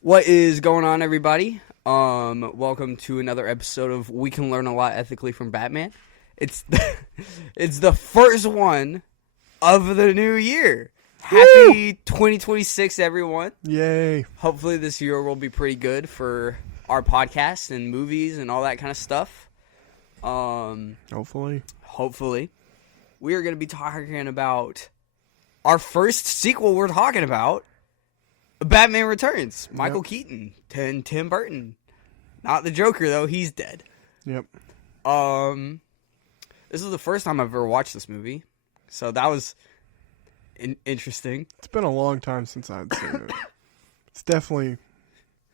What is going on, everybody? Welcome to another episode of We Can Learn a Lot Ethically from Batman. It's the first one of the new year. Happy 2026, everyone. Yay. Hopefully this year will be pretty good for our podcast and movies and all that kind of stuff. Hopefully. We are going to be talking about our first sequel we're talking about. Batman Returns. Michael Keaton. Tim Burton. Not the Joker, though. He's dead. Yep. This is the first time I've ever watched this movie. So that was interesting. It's been a long time since I'd seen it. It's definitely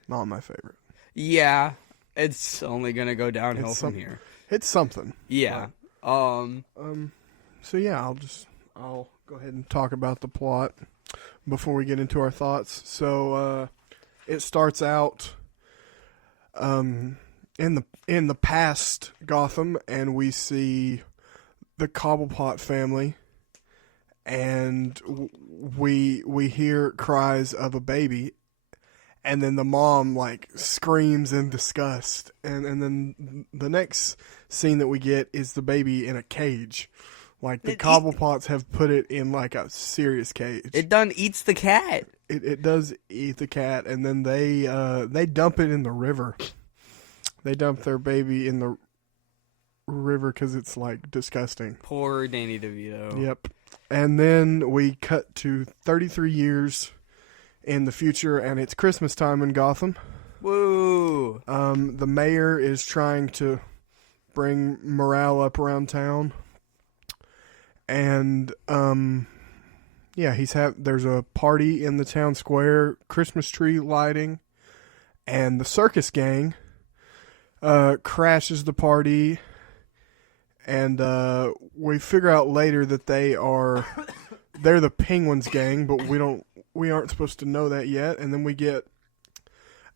not my favorite. Yeah. It's only going to go downhill from here. It's something. Yeah. So yeah, I'll go ahead and talk about the plot before we get into our thoughts. So it starts out in the past Gotham, and we see the Cobblepot family, and we hear cries of a baby, and then the mom screams in disgust, and then the next scene that we get is the baby in a cage. The Cobblepots have put it in a serious cage. It done eats the cat. It does eat the cat, and then they dump it in the river. They dump their baby in the river because it's disgusting. Poor Danny DeVito. Yep. And then we cut to 33 years in the future, and it's Christmas time in Gotham. Woo! The mayor is trying to bring morale up around town. And, there's a party in the town square, Christmas tree lighting, and the circus gang, crashes the party, and, we figure out later that they're the Penguins gang, but we aren't supposed to know that yet, and then we get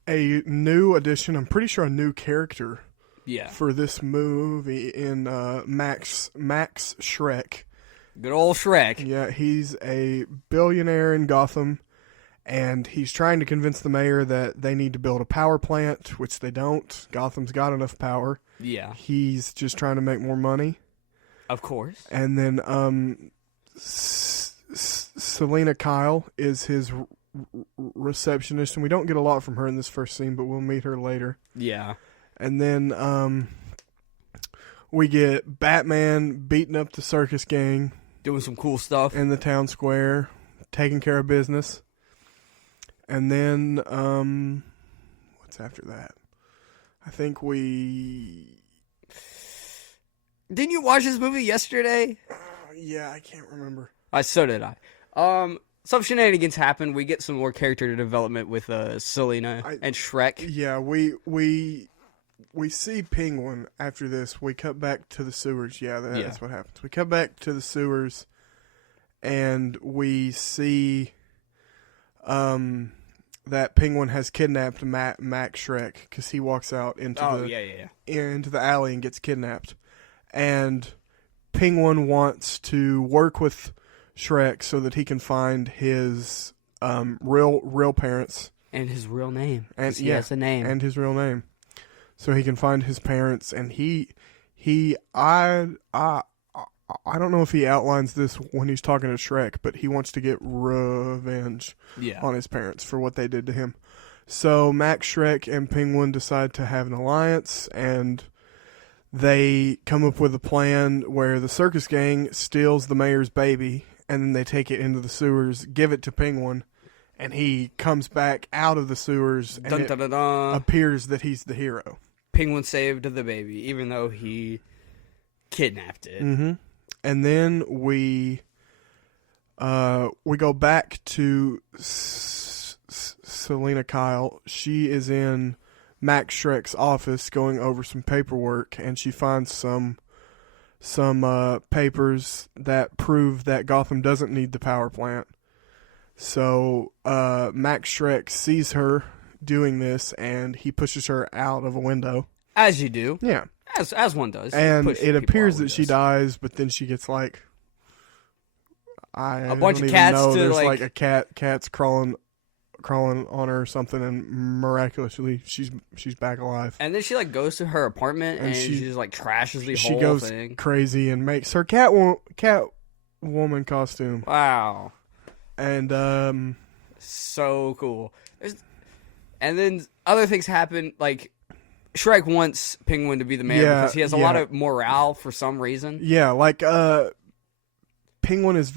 a new addition, I'm pretty sure a new character. Yeah. For this movie in, Max Shrek. Good old Shrek. Yeah, he's a billionaire in Gotham, and he's trying to convince the mayor that they need to build a power plant, which they don't. Gotham's got enough power. Yeah. He's just trying to make more money. Of course. And then Selena Kyle is his receptionist, and we don't get a lot from her in this first scene, but we'll meet her later. Yeah. And then we get Batman beating up the circus gang. Doing some cool stuff. In the town square, taking care of business. And then, what's after that? I think Didn't you watch this movie yesterday? Yeah, I can't remember. So did I. Some shenanigans happen. We get some more character development with Selena and Shrek. Yeah, we see Penguin after this. We cut back to the sewers. Yeah, that's what happens. We cut back to the sewers, and we see that Penguin has kidnapped Max Shrek because he walks out into the alley and gets kidnapped. And Penguin wants to work with Shrek so that he can find his real parents. And his real name. And he has a name. And his real name. So he can find his parents, and I don't know if he outlines this when he's talking to Shrek, but he wants to get revenge on his parents for what they did to him. So Max, Shrek, and Penguin decide to have an alliance, and they come up with a plan where the circus gang steals the mayor's baby, and then they take it into the sewers, give it to Penguin, and he comes back out of the sewers, and it appears that he's the hero. Penguin saved the baby, even though he kidnapped it. Mm-hmm. And then we go back to Selena Kyle. She is in Max Shrek's office going over some paperwork, and she finds some papers that prove that Gotham doesn't need the power plant. So Max Shrek sees her doing this, and he pushes her out of a window. As you do. Yeah. As one does. And Push it people appears out that she windows. dies, but then she gets like A bunch don't of even cats know. to, There's like- a cat's crawling on her or something, and miraculously she's back alive. And then she like goes to her apartment and she just like trashes the she whole goes thing. crazy and makes her Catwoman costume. Wow. And So cool. And then other things happen, like Shrek wants Penguin to be the mayor because he has a lot of morale for some reason. yeah, like Penguin is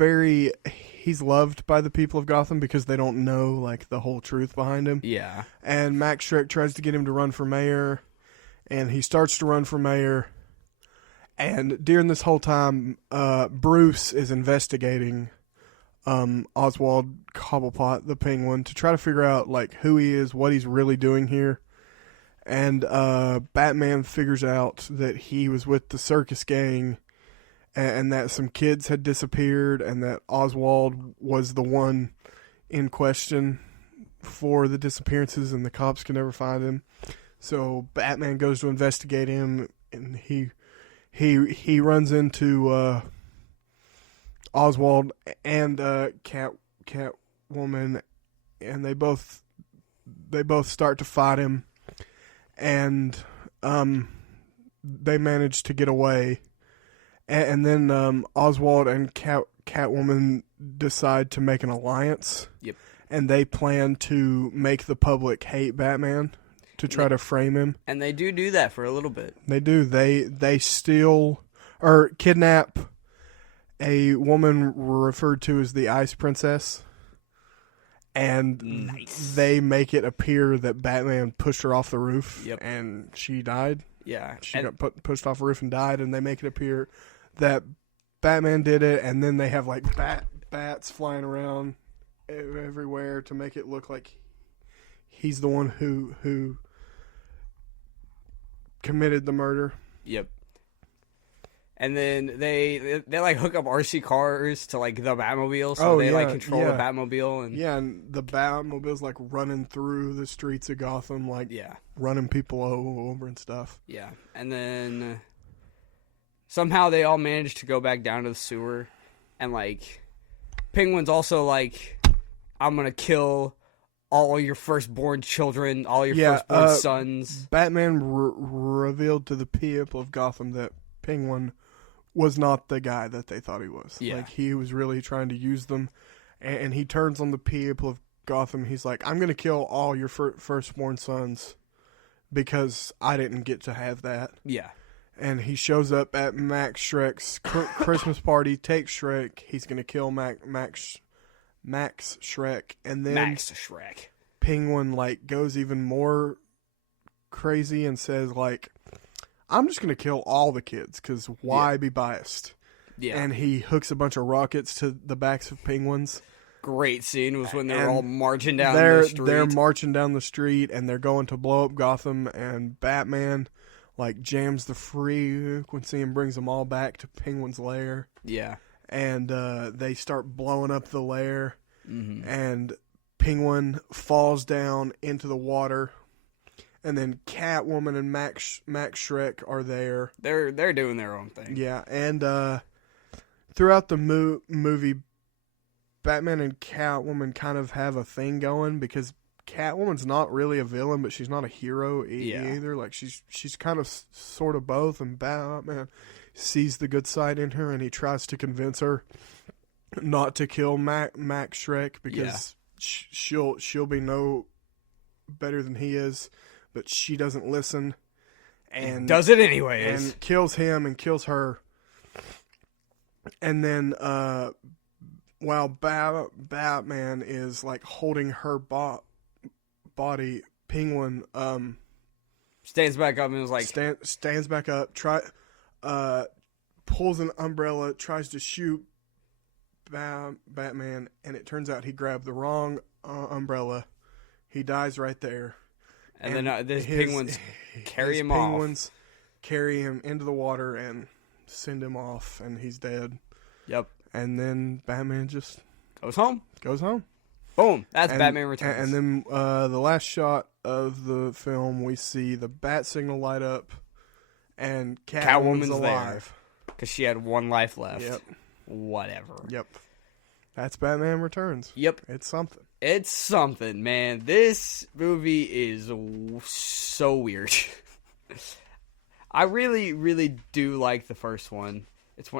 he's loved by the people of Gotham because they don't know like the whole truth behind him. Yeah. And Max Shrek tries to get him to run for mayor, and he starts to run for mayor. And during this whole time, Bruce is investigating Oswald Cobblepot, the Penguin, to try to figure out like who he is, what he's really doing here. And Batman figures out that he was with the circus gang, and that some kids had disappeared, and that Oswald was the one in question for the disappearances, and the cops could never find him. So Batman goes to investigate him, and he runs into Oswald and Catwoman, and they both start to fight him, and they manage to get away. And then Oswald and Catwoman decide to make an alliance. Yep. And they plan to make the public hate Batman to try to frame him. And they do that for a little bit. They do. They steal or kidnap a woman referred to as the Ice Princess. And Nice. they make it appear that Batman pushed her off the roof. Yep. And she died. Yeah. She got pushed off a roof and died, and they make it appear that Batman did it, and then they have like bats flying around everywhere to make it look like he's the one who committed the murder. Yep. And then they like hook up RC cars to like the Batmobile, so they like control the Batmobile and and the Batmobile's like running through the streets of Gotham, like yeah. running people over and stuff. Yeah, and then somehow they all manage to go back down to the sewer, and like Penguin's also like, I'm gonna kill all your firstborn children, all your firstborn sons. Batman revealed to the people of Gotham that Penguin was not the guy that they thought he was. Yeah. Like, he was really trying to use them, and he turns on the people of Gotham. He's like, I'm gonna kill all your firstborn sons because I didn't get to have that. Yeah. And he shows up at Max Shrek's Christmas party, takes Shrek. He's going to kill Max Shrek. And then Max Shrek. Penguin, like, goes even more crazy and says, like, I'm just going to kill all the kids, because why be biased? Yeah. And he hooks a bunch of rockets to the backs of penguins. Great scene was when they were And all marching down the street. They're marching down the street, and they're going to blow up Gotham, and Batman like jams the frequency and brings them all back to Penguin's lair. Yeah. And they start blowing up the lair. Mm-hmm. And Penguin falls down into the water. And then Catwoman and Max Shrek are there. They're doing their own thing. Yeah, and throughout the movie, Batman and Catwoman kind of have a thing going, because Catwoman's not really a villain, but she's not a hero either. Like, she's kind of sort of both, and Batman sees the good side in her, and he tries to convince her not to kill Max Shrek, because she'll be no better than he is, but she doesn't listen, and does it anyways, and kills him and kills her. And then while Batman is like holding her body, Penguin stands back up and is like, stands back up, pulls an umbrella, tries to shoot Batman, and it turns out he grabbed the wrong umbrella. He dies right there. and then his penguins carry him off. Penguins carry him into the water and send him off, and he's dead. Yep. And then Batman just Goes home. goes home. Boom. That's And, Batman Returns. And then the last shot of the film, we see the bat signal light up, and Catwoman's alive. Because she had one life left. Yep. Whatever. Yep. That's Batman Returns. Yep. It's something. It's something, man. This movie is so weird. I really, really do like the first one.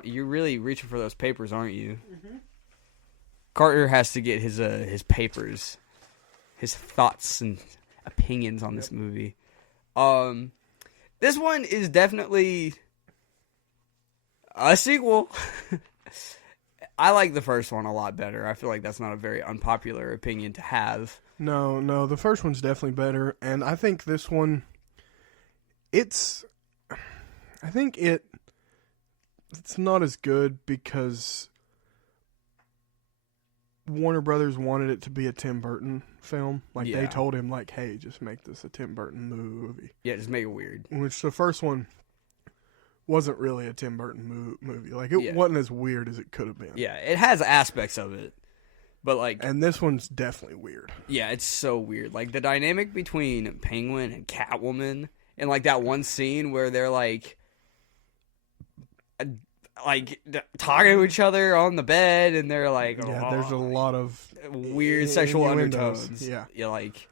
You're really reaching for those papers, aren't you? Mm-hmm. Carter has to get his papers, his thoughts and opinions on this movie. This one is definitely a sequel. I like the first one a lot better. I feel like that's not a very unpopular opinion to have. No, the first one's definitely better, and I think this one, it's not as good because Warner Brothers wanted it to be a Tim Burton film. Like, they told him, like, hey, just make this a Tim Burton movie. Yeah, just make it weird. Which the first one wasn't really a Tim Burton movie. Like, it wasn't as weird as it could have been. Yeah, it has aspects of it. But, like... And this one's definitely weird. Yeah, it's so weird. Like, the dynamic between Penguin and Catwoman, and, like, that one scene where they're, like, talking to each other on the bed, and they're, like... Yeah, there's a lot of... weird sexual innuendos. undertones. Yeah. You're like...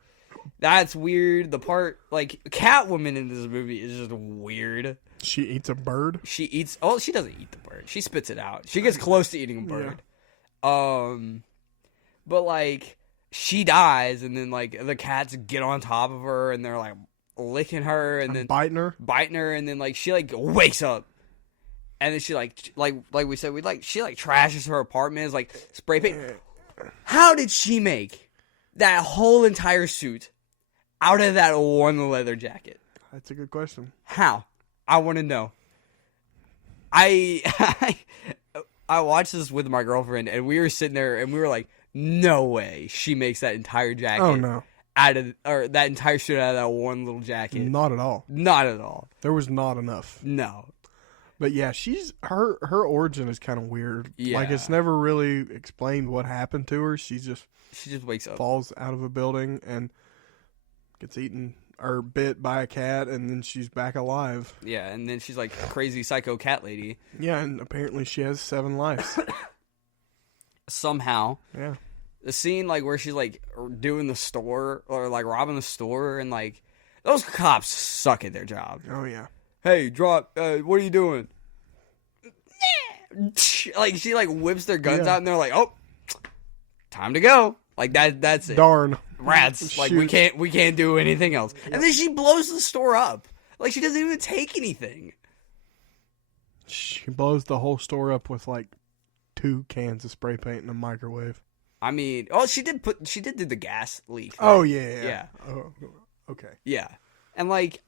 That's weird. The part... Like, Catwoman in this movie is just weird. She eats a bird? She eats... Oh, she doesn't eat the bird. She spits it out. She gets close to eating a bird. Yeah. But, like, she dies, and then, like, the cats get on top of her, and they're, like, licking her, and then... Biting her, and then, like, she, like, wakes up. And then she, like we said, she, like, trashes her apartment, is, like, spray paint. How did she make that whole entire suit out of that one leather jacket? That's a good question. How? I want to know. I watched this with my girlfriend, and we were sitting there, and we were like, no way she makes that entire jacket. Oh, no. Or that entire suit out of that one little jacket. Not at all. Not at all. There was not enough. No. But yeah, her origin is kind of weird. Yeah. Like, it's never really explained what happened to her. She just wakes up, falls out of a building, and gets eaten or bit by a cat, and then she's back alive. Yeah, and then she's like a crazy psycho cat lady. Yeah, and apparently she has 7 lives. Somehow. Yeah. The scene, like, where she's, like, doing the store, or, like, robbing the store, and, like, those cops suck at their job. Oh, yeah. Hey, what are you doing? Like, she, like, whips their guns out, and they're like, oh, time to go. Like, that's it. Darn. Rats. Like, we can't do anything else. Yep. And then she blows the store up. Like, she doesn't even take anything. She blows the whole store up with, like, 2 cans of spray paint in a microwave. I mean, she did do the gas leak. Right? Oh, yeah. Oh, okay. Yeah. And, like,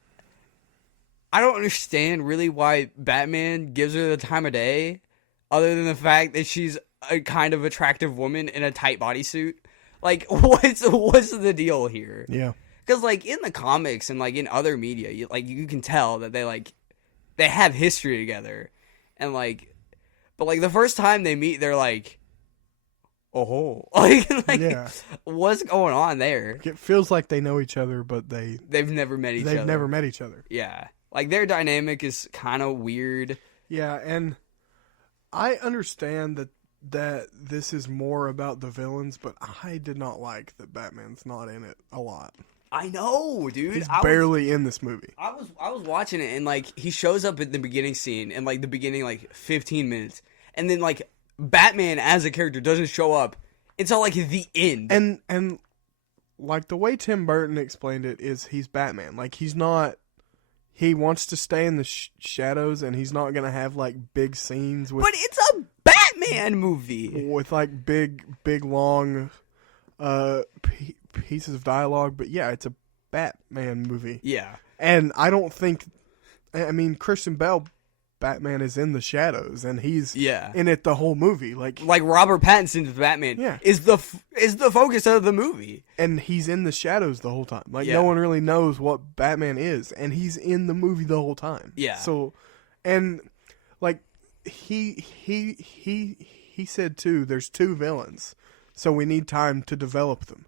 I don't understand really why Batman gives her the time of day, other than the fact that she's a kind of attractive woman in a tight bodysuit. Like, what's the deal here? Yeah. Because, like, in the comics and, like, in other media, you can tell that they have history together. And, like, but, like, the first time they meet, they're like, oh, like, yeah. What's going on there? It feels like they know each other, but they've never met each other. They've never met each other. Yeah. Like, their dynamic is kind of weird. Yeah, and I understand that this is more about the villains, but I did not like that Batman's not in it a lot. I know, dude. He's barely in this movie. I was watching it, and, like, he shows up at the beginning scene in, like, the beginning, like, 15 minutes. And then, like, Batman as a character doesn't show up until, like, the end. And like, the way Tim Burton explained it is he's Batman. Like, he's not... He wants to stay in the shadows, and he's not going to have, like, big scenes with... But it's a Batman movie! With, like, big, long pieces of dialogue. But, yeah, it's a Batman movie. Yeah. And I don't think... I mean, Christian Bale... Batman is in the shadows, and he's in it the whole movie. Like Robert Pattinson's Batman is the focus of the movie, and he's in the shadows the whole time. Like no one really knows what Batman is, and he's in the movie the whole time. Yeah. So, and like he said too, there's 2 villains. so we need time to develop them.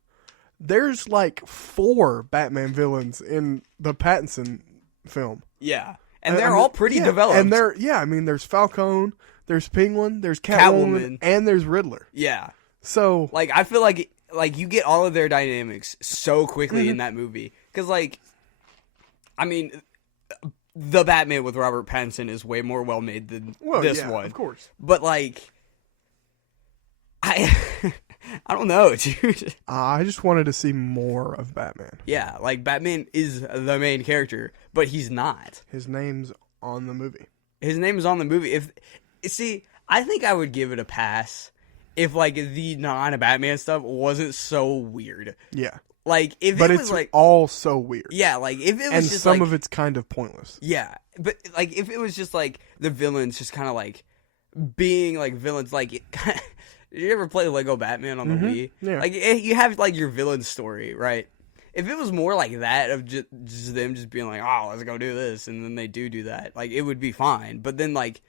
There's like 4 Batman villains in the Pattinson film. Yeah. And they're all pretty developed. And there's Falcone, there's Penguin, there's Catwoman, and there's Riddler. Yeah. So, like, I feel like you get all of their dynamics so quickly in that movie. Because, like, I mean, the Batman with Robert Pattinson is way more well-made than this one. Of course. But, like, I don't know, dude. I just wanted to see more of Batman. Yeah, like, Batman is the main character, but he's not. His name's on the movie. His name is on the movie. I think I would give it a pass if, like, the non-Batman stuff wasn't so weird. Yeah. Like, if but it was, it's like... all so weird. Yeah, like, if it was and just, some like... of it's kind of pointless. Yeah, but, like, if it was just, like, the villains just kind of, like, being, like, villains, like... Did you ever play Lego Batman on the Wii? Yeah. Like, you have, like, your villain story, right? If it was more like that, of just them just being like, oh, let's go do this, and then they do that, like, it would be fine. But then, like...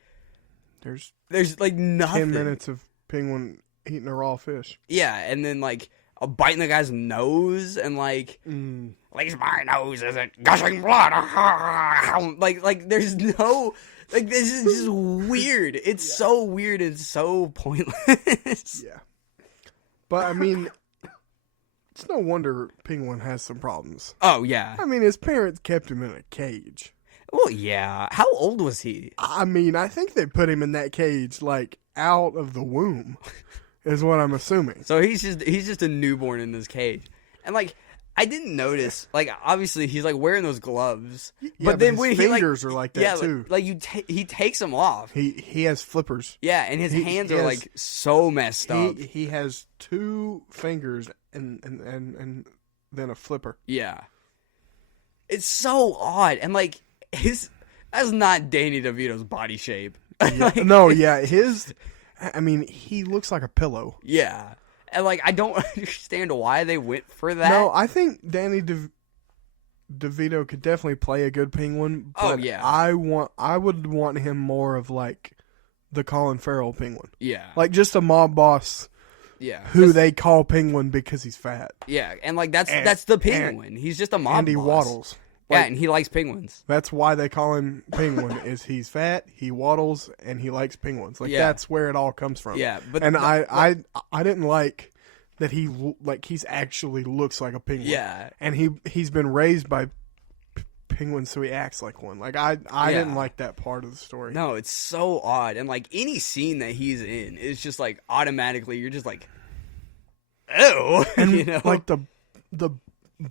There's like, nothing. 10 minutes of Penguin eating a raw fish. Yeah, and then, like, biting the guy's nose, and, like, at least my nose isn't gushing blood. like, there's no, like, this is just weird. It's so weird and so pointless. Yeah. But, I mean, it's no wonder Penguin has some problems. Oh, yeah. I mean, his parents kept him in a cage. Well, yeah. How old was he? I mean, I think they put him in that cage, like, out of the womb, is what I'm assuming. So he's just a newborn in this cage. And, like, I didn't notice, like, obviously he's, like, wearing those gloves. Yeah, but then his when fingers he, like, are like that, too. Like he takes them off. He has flippers. Yeah, and his hands are, like, so messed up. He has 2 fingers and then a flipper. Yeah. It's so odd. And, like, that's not Danny DeVito's body shape. Yeah. No, yeah, I mean, he looks like a pillow. Yeah. And, like, I don't understand why they went for that. No, I think Danny DeVito could definitely play a good Penguin. But yeah. I would want him more of, like, the Colin Farrell Penguin. Yeah. Like, just a mob boss. Yeah. Who they call Penguin because he's fat. Yeah, and, like, that's the Penguin. He's just a mob and he boss. waddles. Yeah, Like, and he likes penguins. That's why they call him Penguin, is he's fat, he waddles, and he likes penguins. Like, that's where it all comes from. Yeah, but... And I didn't like that he's actually looks like a penguin. Yeah. And he's been raised by penguins, so he acts like one. Like, I didn't like that part of the story. No, it's so odd. And, like, any scene that he's in is just, like, automatically, you're just like, ew. And, you know? like, the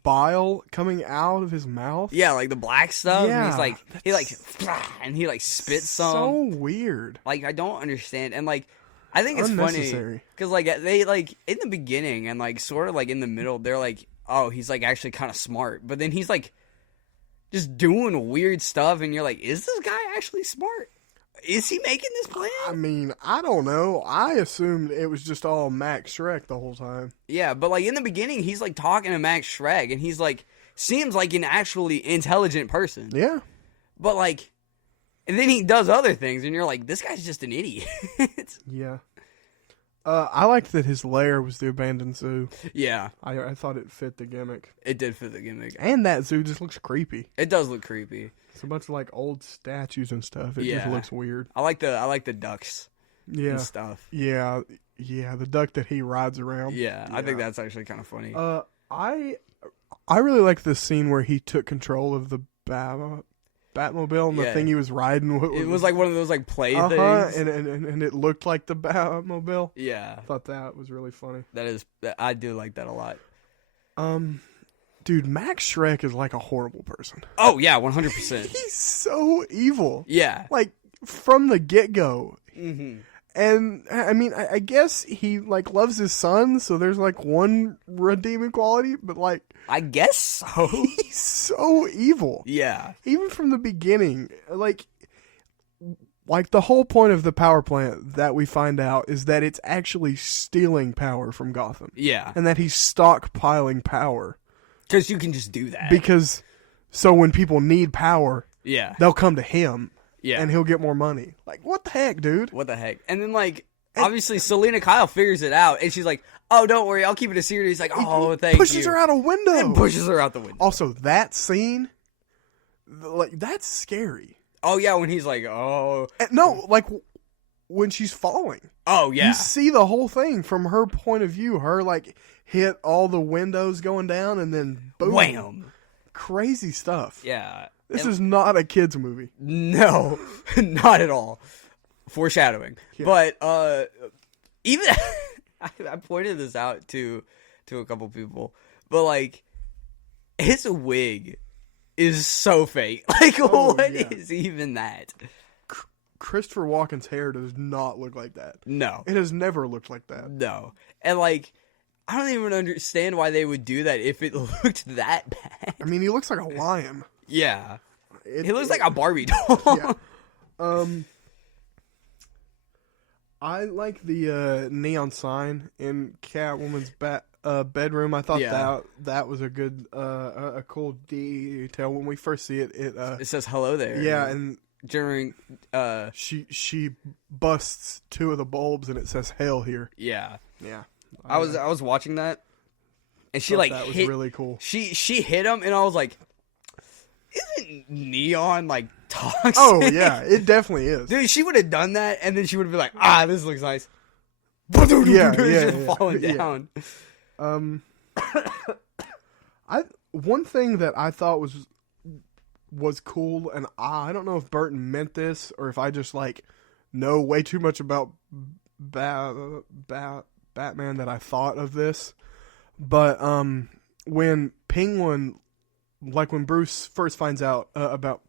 bile coming out of his mouth. Yeah, like the black stuff. Yeah, and he's like, he like spits some. So weird. Like, I don't understand. And, like, I think it's funny because, like, they, like, in the beginning and, like, sort of, like, in the middle, they're like, oh, he's, like, actually kind of smart. But then he's, like, just doing weird stuff, and you're like, is this guy actually smart? Is he making this plan? I mean, I don't know. I assumed it was just all Max Shrek the whole time. Yeah, but, like, in the beginning, he's, like, talking to Max Shrek, and he's, like, seems like an actually intelligent person. Yeah. But, like, and then he does other things, and you're like, this guy's just an idiot. Yeah. I liked that his lair was the abandoned zoo. Yeah. I thought it fit the gimmick. It did fit the gimmick. And that zoo just looks creepy. It does look creepy. It's a bunch of, like, old statues and stuff. It just looks weird. I like the ducks. Yeah. And stuff. Yeah. Yeah, the duck that he rides around. Yeah, I think that's actually kind of funny. I really like the scene where he took control of the Batmobile and the thing he was riding. It was like one of those, like, play things. And it looked like the Batmobile. Yeah. I thought that was really funny. I do like that a lot. Dude, Max Shrek is like a horrible person. Oh, yeah, 100%. He's so evil. Yeah. Like, from the get-go. Mm-hmm. And, I mean, I guess he, like, loves his son, so there's, like, one redeeming quality, but, like... I guess so. He's so evil. Yeah. Even from the beginning, like the whole point of the power plant that we find out is that it's actually stealing power from Gotham. Yeah. And that he's stockpiling power. Because you can just do that. Because, so when people need power, yeah, they'll come to him. Yeah. And he'll get more money. Like, what the heck, dude? What the heck? And then, like, obviously Selena Kyle figures it out, and she's like, "Oh, don't worry, I'll keep it a secret." He's like, "Oh, thank you." Pushes her out a window. And pushes her out the window. Also, that scene, like, that's scary. Oh yeah, when he's like, "Oh no," like when she's falling. Oh yeah, you see the whole thing from her point of view. Her like hit all the windows going down, and then boom, wham, crazy stuff. Yeah, this is not a kids movie. No, not at all. Foreshadowing, yeah. But even I pointed this out to a couple people, but like his wig is so fake. Like, what is even that? Christopher Walken's hair does not look like that. No. It has never looked like that. No. And, like, I don't even understand why they would do that if it looked that bad. I mean, he looks like a lion. Yeah. He looks like a Barbie doll. Yeah. I like the neon sign in Catwoman's bedroom. I thought that was a good, a cool detail. When we first see it, it says hello there. Yeah, and during she busts two of the bulbs and it says hail here. Yeah. Yeah. I was watching that, and she like that was hit, really cool. She hit him, and I was like, "Isn't neon like toxic?" Oh yeah, it definitely is. Dude, she would have done that, and then she would have been like, this looks nice. Falling down. One thing that I thought was cool, and I don't know if Burton meant this or if I just like know way too much about Batman that I thought of this, but when Penguin, like when Bruce first finds out about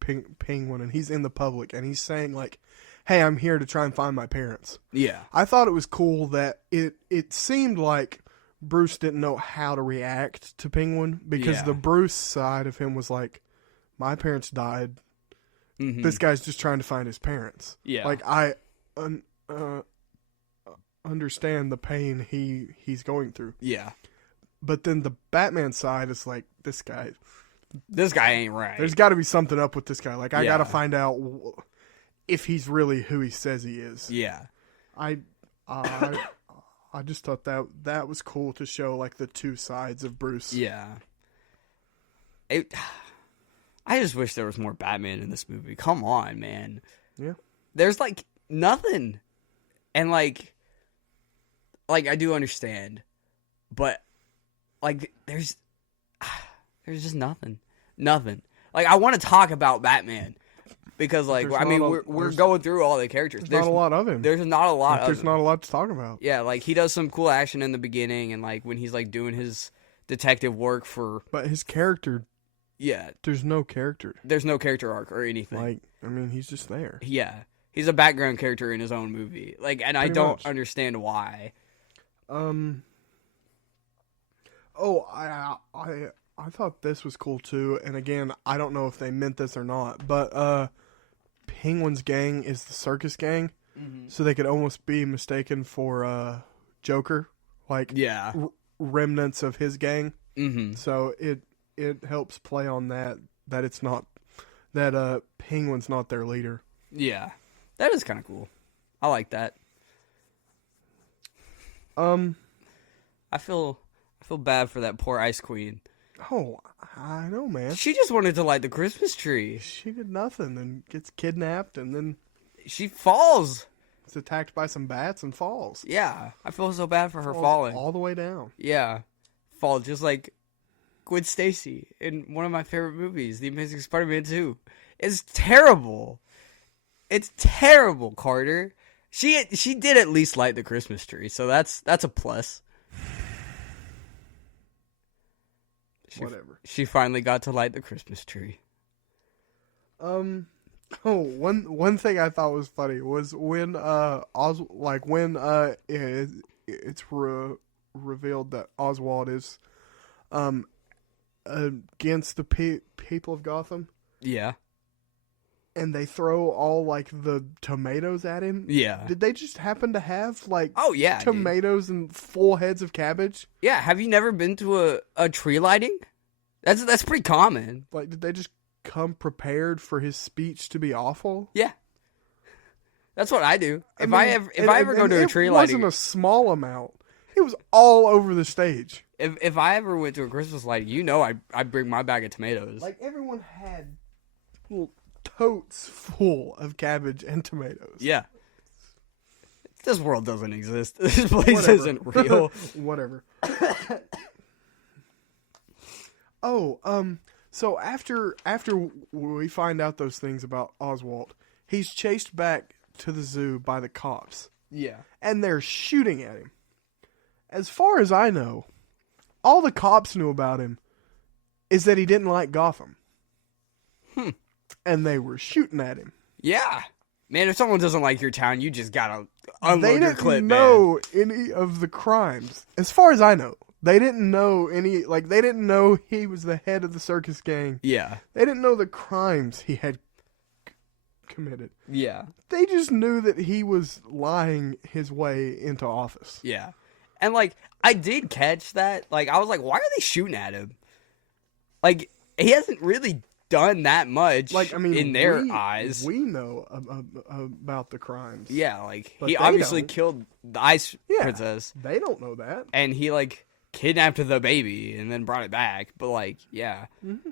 Penguin and he's in the public and he's saying like, "Hey, I'm here to try and find my parents." Yeah, I thought it was cool that it seemed like Bruce didn't know how to react to Penguin because the Bruce side of him was like, "My parents died. Mm-hmm. This guy's just trying to find his parents." Yeah, like I understand the pain he's going through. Yeah, but then the Batman side is like, this guy ain't right. There's got to be something up with this guy. Like I got to find out if he's really who he says he is. Yeah, I just thought that was cool to show like the two sides of Bruce. Yeah. I just wish there was more Batman in this movie. Come on, man. Yeah. There's like nothing. And like I do understand, but like there's just nothing. Nothing. Like I want to talk about Batman. Because, like, I mean, we're going through all the characters. There's not a lot of him. There's not a lot of him. There's not a lot to talk about. Yeah, like, he does some cool action in the beginning, and, like, when he's, like, doing his detective work for... But his character... Yeah. There's no character. There's no character arc or anything. Like, I mean, he's just there. Yeah. He's a background character in his own movie. Like, and I don't understand why. Oh, I thought this was cool, too. And, again, I don't know if they meant this or not, but, Penguin's gang is the circus gang, so they could almost be mistaken for Joker, like remnants of his gang. Mm-hmm. So it helps play on that it's not that Penguin's not their leader. Yeah, that is kind of cool. I like that. I feel bad for that poor Ice Queen. Oh, I know, man. She just wanted to light the Christmas tree. She did nothing and gets kidnapped, and then she falls. It's attacked by some bats and falls. Yeah, I feel so bad for her falling all the way down. Yeah, fall just like Gwen Stacy in one of my favorite movies, The Amazing Spider-Man 2. It's terrible. It's terrible, Carter. She did at least light the Christmas tree, so that's a plus. Whatever. She finally got to light the Christmas tree. One thing I thought was funny was when it's revealed that Oswald is against the people of Gotham. Yeah. And they throw all like the tomatoes at him. Yeah. Did they just happen to have like tomatoes and full heads of cabbage? Yeah. Have you never been to a tree lighting? That's pretty common. Like, did they just come prepared for his speech to be awful? Yeah. That's what I do. If I ever go to a tree lighting, it wasn't a small amount. It was all over the stage. If I ever went to a Christmas lighting, I bring my bag of tomatoes. Like everyone had little totes full of cabbage and tomatoes. Yeah. This world doesn't exist. This place isn't real. Whatever. So after we find out those things about Oswald, he's chased back to the zoo by the cops. Yeah. And they're shooting at him. As far as I know, all the cops knew about him is that he didn't like Gotham. And they were shooting at him. Yeah. Man, if someone doesn't like your town, you just gotta unload your clip, man. They didn't know any of the crimes. As far as I know. They didn't know they didn't know he was the head of the circus gang. Yeah. They didn't know the crimes he had committed. Yeah. They just knew that he was lying his way into office. Yeah. And, like, I did catch that. Like, I was like, why are they shooting at him? Like, he hasn't really done that much in their eyes. We know about the crimes. Yeah, like, but he obviously killed the Ice Princess. They don't know that. And he, like, kidnapped the baby and then brought it back. But, like, yeah. Mm-hmm.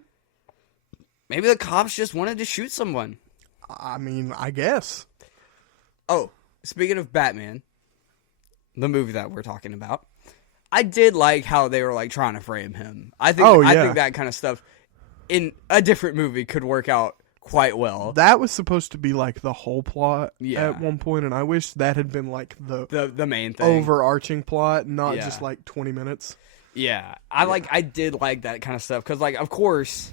Maybe the cops just wanted to shoot someone. I mean, I guess. Oh, speaking of Batman, the movie that we're talking about, I did like how they were like trying to frame him. I think that kind of stuff in a different movie could work out quite well. That was supposed to be like the whole plot at one point, and I wish that had been like the main thing, overarching plot, not just like 20 minutes. Yeah, I did like that kind of stuff because, like, of course,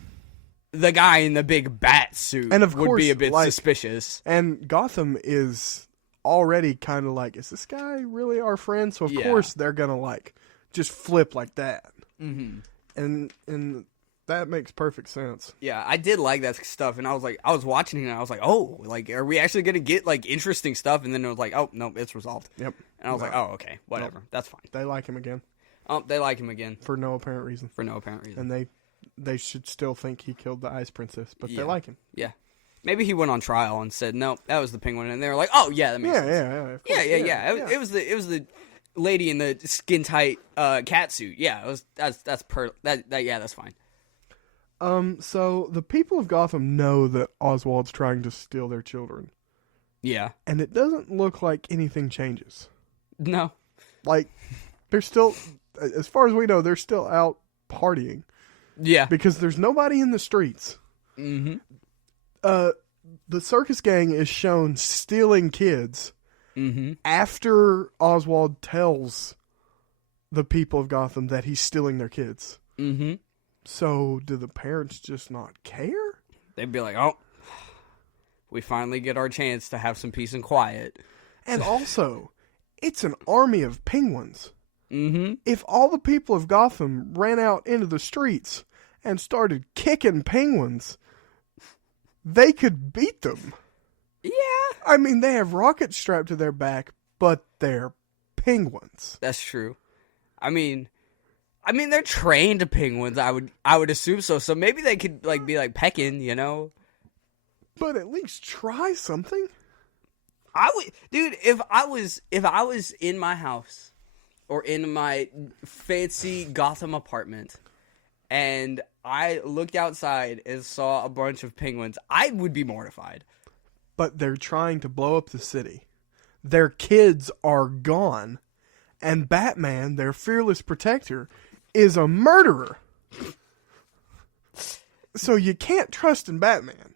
the guy in the big bat suit would be a bit suspicious. And Gotham is already kind of like, is this guy really our friend? So of course they're gonna like just flip like that. Mm-hmm. And that makes perfect sense. Yeah, I did like that stuff, and I was watching it, and I was like, oh, like, are we actually gonna get like interesting stuff? And then it was like, oh no, it's resolved. Yep. And I was like, oh, okay, whatever, that's fine. They like him again. Oh, they like him again for no apparent reason. And they should still think he killed the Ice Princess, but they like him. Yeah. Maybe he went on trial and said, no, that was the Penguin. And they were like, oh, yeah, that makes sense. Yeah. It was the lady in the skin-tight cat suit. Yeah, that's fine. So the people of Gotham know that Oswald's trying to steal their children. Yeah. And it doesn't look like anything changes. No. Like, they're still, as far as we know, they're still out partying. Yeah. Because there's nobody in the streets. Mm-hmm. The circus gang is shown stealing kids after Oswald tells the people of Gotham that he's stealing their kids. Mm-hmm. So do the parents just not care? They'd be like, oh, we finally get our chance to have some peace and quiet. And also, it's an army of penguins. Mm-hmm. If all the people of Gotham ran out into the streets and started kicking penguins, they could beat them. Yeah. I mean, they have rockets strapped to their back, but they're penguins. That's true. I mean, they're trained penguins. I would assume so. So maybe they could like be like pecking, you know. But at least try something. I would, dude. If I was in my house or in my fancy Gotham apartment, and I looked outside and saw a bunch of penguins, I would be mortified. But they're trying to blow up the city. Their kids are gone. And Batman, their fearless protector, is a murderer. So you can't trust in Batman.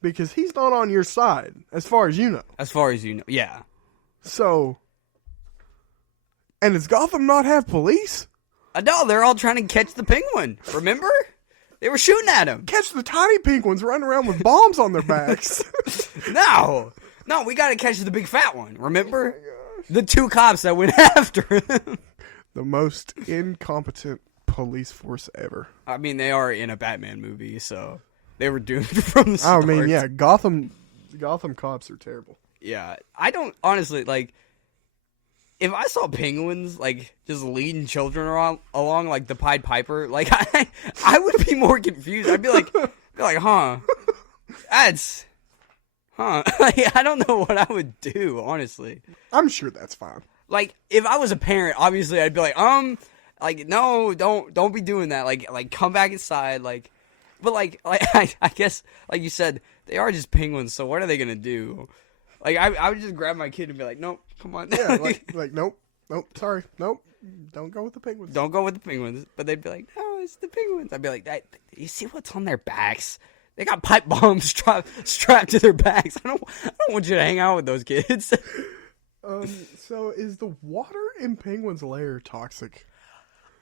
Because he's not on your side, as far as you know. As far as you know, yeah. So, and does Gotham not have police? No, they're all trying to catch the penguin. Remember? They were shooting at him. Catch the tiny penguins running around with bombs on their backs. No, we got to catch the big fat one. Remember? Oh, the two cops that went after him. The most incompetent police force ever. I mean, they are in a Batman movie, so they were doomed from the start. I mean, yeah, Gotham cops are terrible. Yeah, I don't honestly like. If I saw penguins like just leading children along like the Pied Piper, like I would be more confused. I'd be like, huh? That's Huh? Like, I don't know what I would do, honestly. I'm sure that's fine. Like, if I was a parent, obviously I'd be like, no, don't be doing that. Like, come back inside. Like, but like I guess, like you said, they are just penguins. So what are they gonna do? Like, I would just grab my kid and be like, nope, come on. Yeah, like nope, sorry, nope, don't go with the penguins. Don't go with the penguins. But they'd be like, no, it's the penguins. I'd be like, you see what's on their backs? They got pipe bombs strapped to their backs. I don't want you to hang out with those kids. So is the water in Penguin's lair toxic?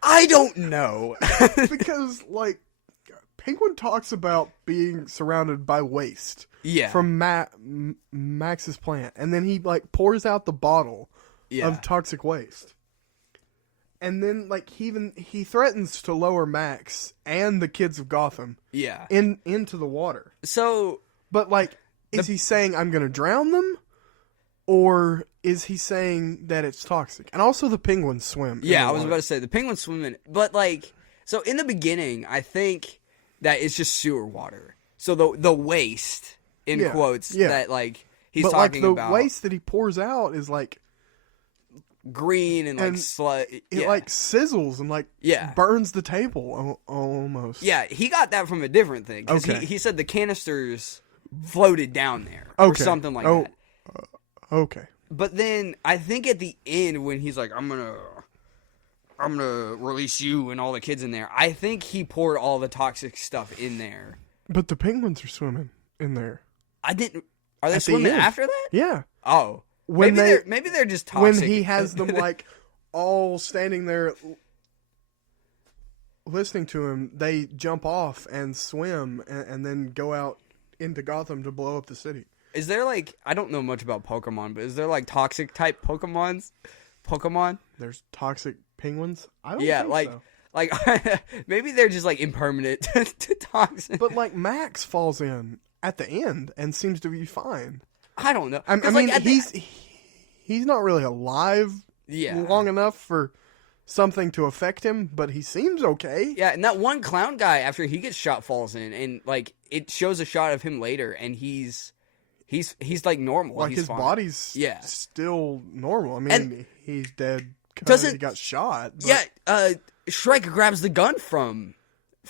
I don't know. Because, like, Penguin talks about being surrounded by waste. Yeah. From Max's plant. And then he, like, pours out the bottle of toxic waste. And then, like, he threatens to lower Max and the kids of Gotham into the water. So, but, like, is he saying, I'm going to drown them? Or is he saying that it's toxic? And also the penguins swim. Yeah, I was about to say, the penguins swim in it. But, like, so in the beginning, I think that it's just sewer water. So the waste, in quotes, that, like, he's talking about. But, like, the waste that he pours out is, like, green and like it like sizzles and like burns the table almost. Yeah, he got that from a different thing. Because he said the canisters floated down there or something like that. Okay. But then I think at the end when he's like, I'm gonna release you and all the kids in there, I think he poured all the toxic stuff in there. But the penguins are swimming in there. Are they swimming after that? Yeah. Oh. Maybe they're just toxic. When he has them like all standing there listening to him, they jump off and swim and then go out into Gotham to blow up the city. Is there like, I don't know much about Pokemon, but is there like toxic type Pokemon? There's toxic penguins? I don't think so. Like maybe they're just like impermanent to toxic. But like Max falls in at the end and seems to be fine. I don't know. I mean, he's not really alive long enough for something to affect him, but he seems okay. Yeah, and that one clown guy, after he gets shot, falls in, and like it shows a shot of him later, and he's like normal. Like he's his fine. body's still normal. I mean, he's dead because he got shot. But... Shrek grabs the gun from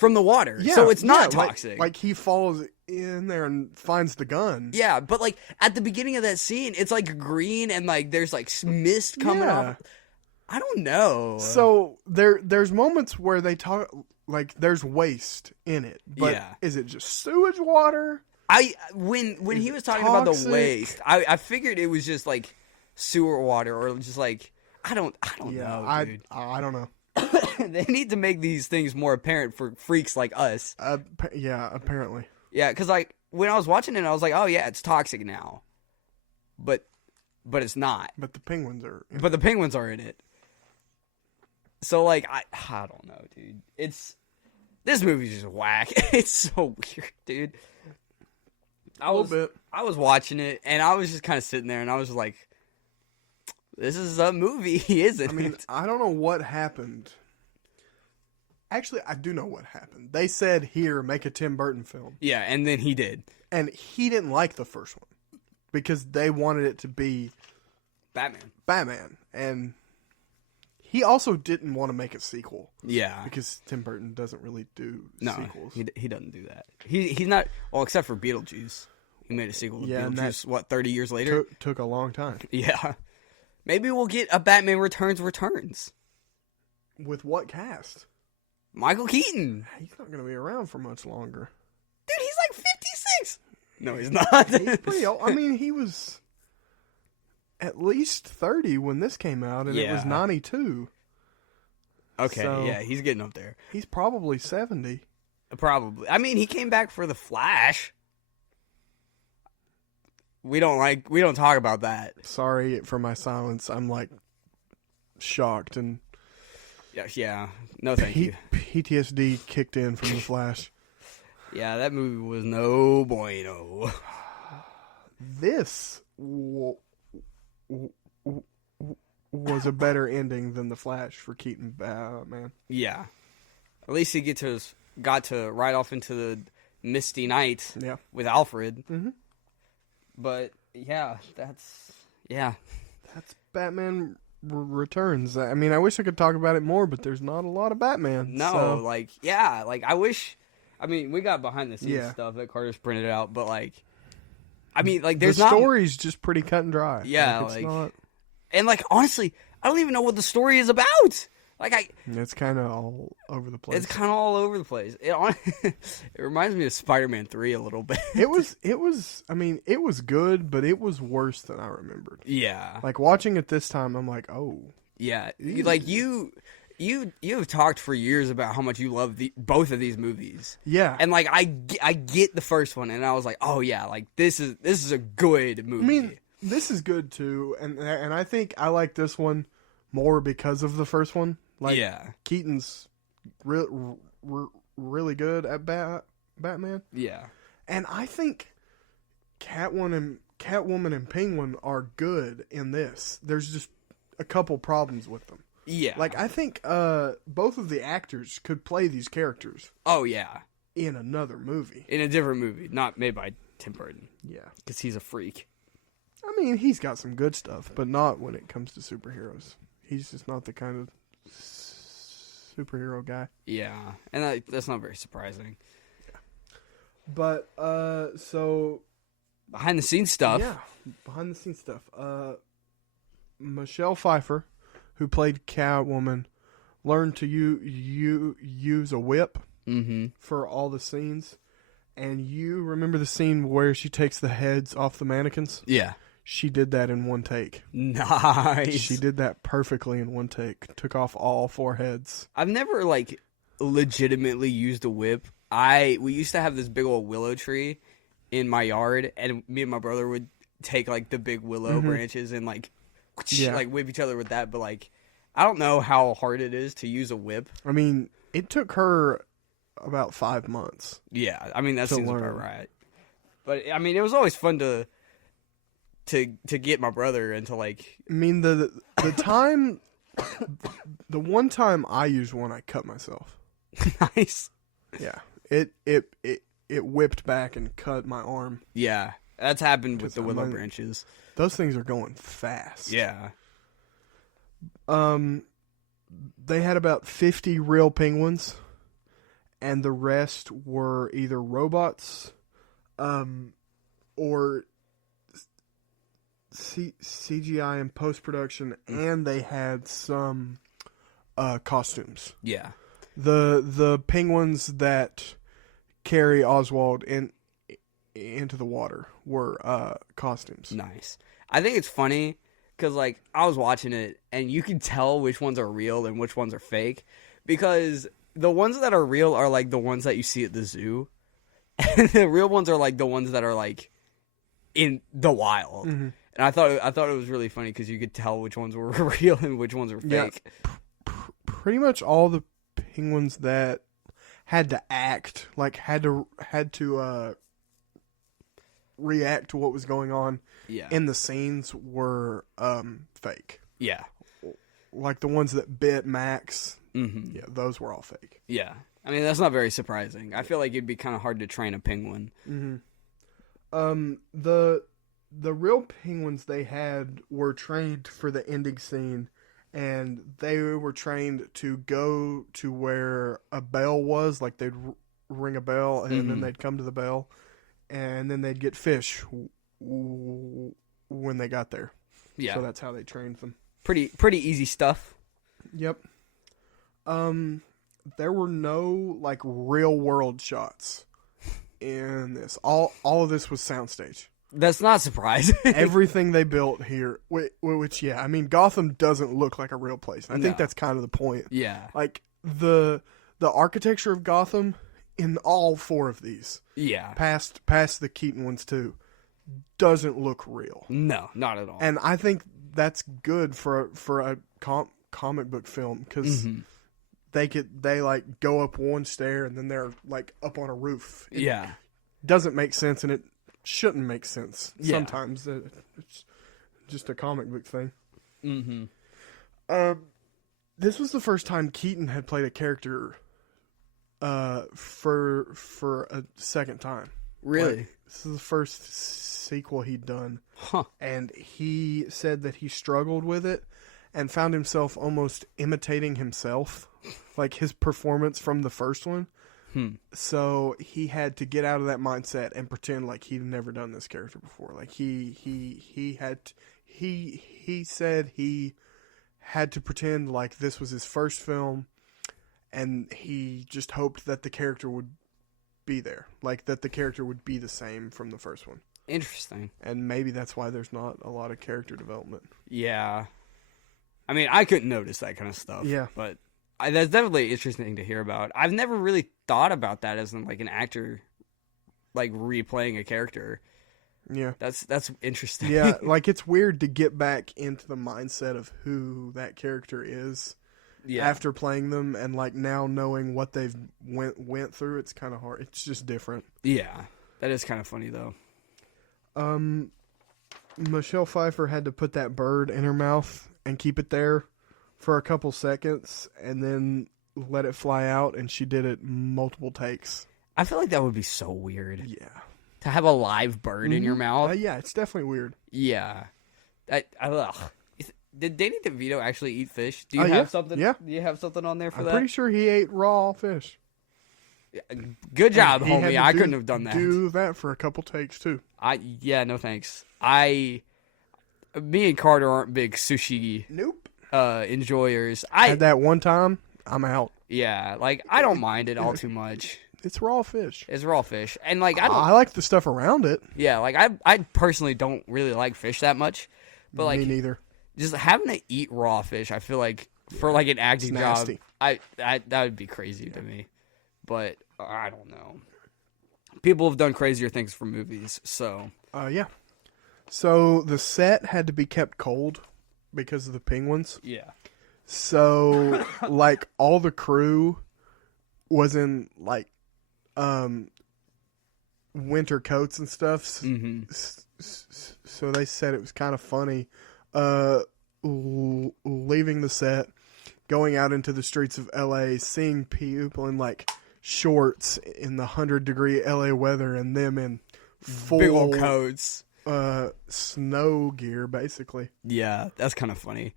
the water, so it's not toxic. Like he falls in there and finds the gun. Yeah, but like at the beginning of that scene, it's like green and like there's like mist coming off. I don't know. So there's moments where they talk like there's waste in it, but is it just sewage water? When he was talking about the waste, I figured it was just like sewer water or just like I don't know, dude. I don't know. They need to make these things more apparent for freaks like us. Apparently. Yeah, because like when I was watching it, I was like, oh yeah, it's toxic now, but it's not. But the penguins are. But the penguins are in it. So like I don't know, dude. This movie's just whack. It's so weird, dude. I was watching it and I was just kind of sitting there and I was just like, this is a movie, isn't it? I mean, I don't know what happened. Actually, I do know what happened. They said, here, make a Tim Burton film. Yeah, and then he did. And he didn't like the first one because they wanted it to be Batman. And he also didn't want to make a sequel. Yeah. Because Tim Burton doesn't really do sequels. He doesn't do that. He's not, well, except for Beetlejuice. He made a sequel to Beetlejuice, 30 years later? Took a long time. Yeah. Maybe we'll get a Batman Returns. With what cast? Michael Keaton. He's not going to be around for much longer. Dude, he's like 56. No, he's not. He's pretty old. I mean, he was at least 30 when this came out, and it was 92. Okay, so he's getting up there. He's probably 70. Probably. I mean, he came back for The Flash. We don't talk about that. Sorry for my silence. I'm like shocked and yeah. No, thank you. PTSD kicked in from The Flash. Yeah, that movie was no bueno. This was a better ending than The Flash for Keaton, man. Yeah, at least he got to ride off into the misty night with Alfred. Mm-hmm. But yeah, that's Batman Returns. I mean, I wish I could talk about it more, but there's not a lot of Batman. no, so. like I wish. I mean, we got behind the scenes stuff that Carter's printed out, but like, I mean, like there's the story's just pretty cut and dry. Yeah, it's not. And like honestly, I don't even know what the story is about. Like it's kind of all over the place. It's kind of all over the place. It reminds me of Spider-Man 3 a little bit. It was. I mean, it was good, but it was worse than I remembered. Yeah. Like watching it this time, I'm like, oh. Yeah. Like you have talked for years about how much you love both of these movies. Yeah. And like I get the first one, and I was like, oh yeah, like this is a good movie. I mean, this is good too, and I think I like this one more because of the first one. Like, Keaton's really good at Batman. Yeah. And I think Catwoman and Penguin are good in this. There's just a couple problems with them. Yeah. Like, I think both of the actors could play these characters. Oh, yeah. In another movie. In a different movie. Not made by Tim Burton. Yeah. Because he's a freak. I mean, he's got some good stuff, but not when it comes to superheroes. He's just not the kind of superhero guy. Yeah, and that's not very surprising. Yeah. But, so... behind the scenes stuff. Yeah, behind the scenes stuff. Michelle Pfeiffer, who played Catwoman, learned to use a whip for all the scenes. And you remember the scene where she takes the heads off the mannequins? Yeah. She did that in one take. Nice. She did that perfectly in one take. Took off all 4 heads. I've never, like, legitimately used a whip. We used to have this big old willow tree in my yard, and me and my brother would take, like, the big willow branches and, like whip each other with that. But, like, I don't know how hard it is to use a whip. I mean, it took her about 5 months. Yeah, I mean, that seems about right. But, I mean, it was always fun to get my brother into, like... I mean, the time... the one time I used one, I cut myself. Nice. Yeah. It whipped back and cut my arm. Yeah. That's happened with the willow branches. Those things are going fast. Yeah. They had about 50 real penguins, and the rest were either robots, or... CGI and post-production, and they had some costumes. Yeah. The penguins that carry Oswald into the water were costumes. Nice. I think it's funny because, like, I was watching it, and you can tell which ones are real and which ones are fake, because the ones that are real are, like, the ones that you see at the zoo, and the real ones are, like, the ones that are, like, in the wild. Mm-hmm. And I thought it was really funny because you could tell which ones were real and which ones were fake. Yeah. Pretty much all the penguins that had to act, like had to react to what was going on in the scenes were fake. Yeah. Like the ones that bit Max. Mm-hmm. Yeah, those were all fake. Yeah. I mean, that's not very surprising. I feel like it'd be kind of hard to train a penguin. Mm-hmm. The real penguins they had were trained for the ending scene, and they were trained to go to where a bell was, like they'd ring a bell, and then they'd come to the bell, and then they'd get fish when they got there. Yeah. So that's how they trained them. Pretty easy stuff. Yep. There were no, like, real world shots in this. All of this was soundstage. That's not surprising. Everything they built here, which, yeah, I mean, Gotham doesn't look like a real place. I think that's kind of the point. Yeah. Like, the architecture of Gotham in all 4 of these, past the Keaton ones too, doesn't look real. No, not at all. And I think that's good for a comic book film, because they like go up one stair and then they're like up on a roof. It doesn't make sense, and it shouldn't make sense. Sometimes it's just a comic book thing. This was the first time Keaton had played a character for a second time. Really? Like, this is the first sequel he'd done. Huh. And he said that he struggled with it and found himself almost imitating himself, like his performance from the first one. So he had to get out of that mindset and pretend like he'd never done this character before. Like he said he had to pretend like this was his first film, and he just hoped that the character would be there, like that the character would be the same from the first one. Interesting. And maybe that's why there's not a lot of character development. Yeah. I mean, I couldn't notice that kind of stuff. Yeah. But that's definitely interesting to hear about. I've never really thought about that as like an actor, like replaying a character. Yeah. That's interesting. Yeah, like it's weird to get back into the mindset of who that character is after playing them, and like now knowing what they've went through. It's kind of hard. It's just different. Yeah. That is kind of funny though. Michelle Pfeiffer had to put that bird in her mouth and keep it there for a couple seconds and then let it fly out, and she did it multiple takes. I feel like that would be so weird. Yeah. To have a live bird in your mouth. Yeah, it's definitely weird. Yeah. Ugh. Did Danny DeVito actually eat fish? Do you Yeah. have something? Yeah. Do you have something on there for I'm that? pretty sure he ate raw fish. Good job, He had homie. to I couldn't have done that. Do that for a couple takes too. Yeah, no thanks. Me and Carter aren't big sushi Nope. enjoyers. Had that one time, I'm out. Yeah, like I don't mind it all too much. It's raw fish. It's raw fish, and like I don't. I like the stuff around it. Yeah, like I personally don't really like fish that much, but like Me neither. just having to eat raw fish, I feel like for like an acting job, nasty. that would be crazy to me. But I don't know. People have done crazier things for movies, so Yeah. So the set had to be kept cold because of the penguins. yeah. So like all the crew was in like winter coats and stuff. Mm-hmm. So they said it was kind of funny leaving the set, going out into the streets of LA, seeing people in like shorts in the 100-degree LA weather and them in full Big old coats. Snow gear, basically. Yeah, that's kind of funny.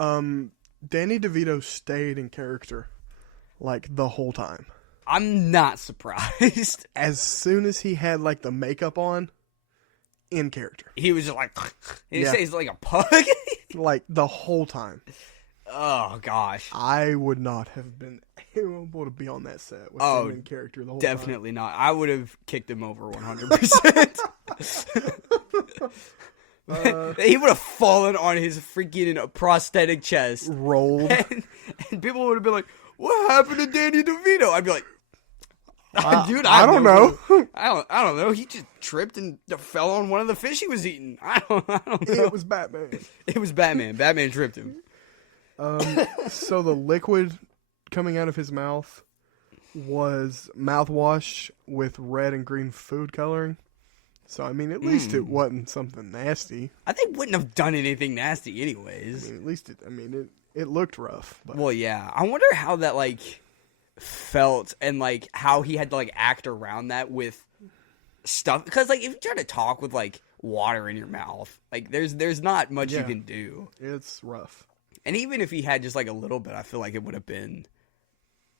Danny DeVito stayed in character like the whole time. I'm not surprised. As soon as he had like the makeup on, in character. He was just like, he Yeah. says like a pug. Like the whole time. Oh gosh. I would not have been able to be on that set with him in character the whole time. Definitely not. I would have kicked him over 100%. He would have fallen on his freaking prosthetic chest. Rolled. And people would have been like, what happened to Danny DeVito? I'd be like, dude, I don't know. I don't know. He just tripped and fell on one of the fish he was eating. I don't know. It was Batman. It was Batman. Batman tripped him. So the liquid coming out of his mouth was mouthwash with red and green food coloring. So, I mean, at least it wasn't something nasty. I think wouldn't have done anything nasty anyways. I mean, at least it looked rough. But. Well, yeah. I wonder how that, like, felt and, like, how he had to, like, act around that with stuff. Because, like, if you try to talk with, like, water in your mouth, like, there's not much you can do. It's rough. And even if he had just, like, a little bit, I feel like it would have been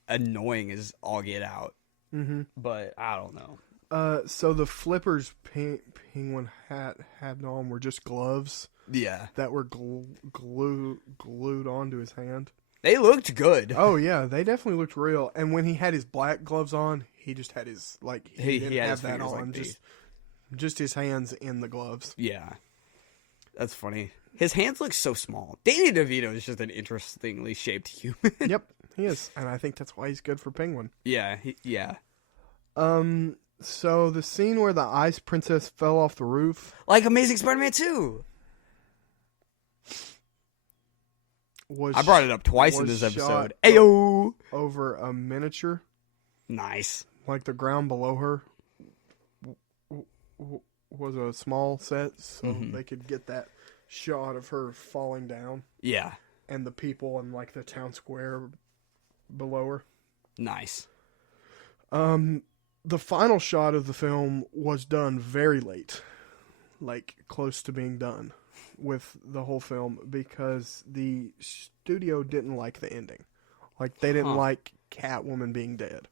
annoying as all get out. Mm-hmm. But I don't know. So the flippers penguin hat had on were just gloves. Yeah. That were glued onto his hand. They looked good. Oh yeah, they definitely looked real. And when he had his black gloves on, he just had his he didn't had have his that fingers on. like Just his hands in the gloves. Yeah. That's funny. His hands look so small. Danny DeVito is just an interestingly shaped human. Yep, he is, and I think that's why he's good for Penguin. Yeah. Yeah. So the scene where the ice princess fell off the roof, Like Amazing Spider-Man 2. I brought it up twice in this episode. Ayo! Over a miniature. Nice. Like the ground below her was a small set, so they could get that shot of her falling down. Yeah. And the people in like the town square below her. Nice. the final shot of the film was done very late, like close to being done with the whole film, because the studio didn't like the ending. Like, they didn't like Catwoman being dead.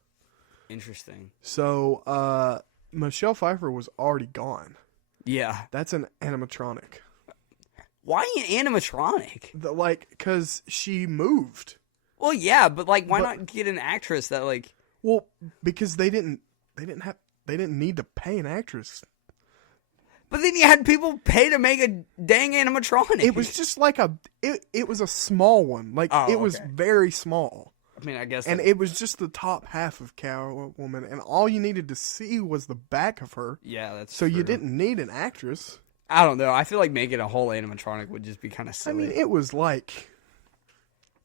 Interesting. So, Michelle Pfeiffer was already gone. Yeah. That's an animatronic. Why an animatronic? Because she moved. Well, yeah, but like, why not get an actress that like? Well, because they didn't need to pay an actress. But then you had people pay to make a dang animatronic. It was just like it was a small one. Like, it was very small. I mean, I guess. And it was just the top half of Catwoman, and all you needed to see was the back of her. Yeah, that's so true. You didn't need an actress. I don't know. I feel like making a whole animatronic would just be kind of silly. I mean, it was like...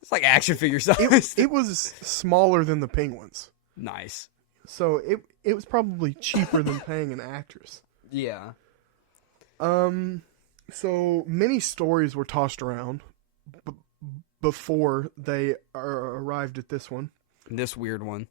It's like action figure size. It was smaller than the Penguins. Nice. So it was probably cheaper than paying an actress. Yeah. So many stories were tossed around before they arrived at this one. This weird one.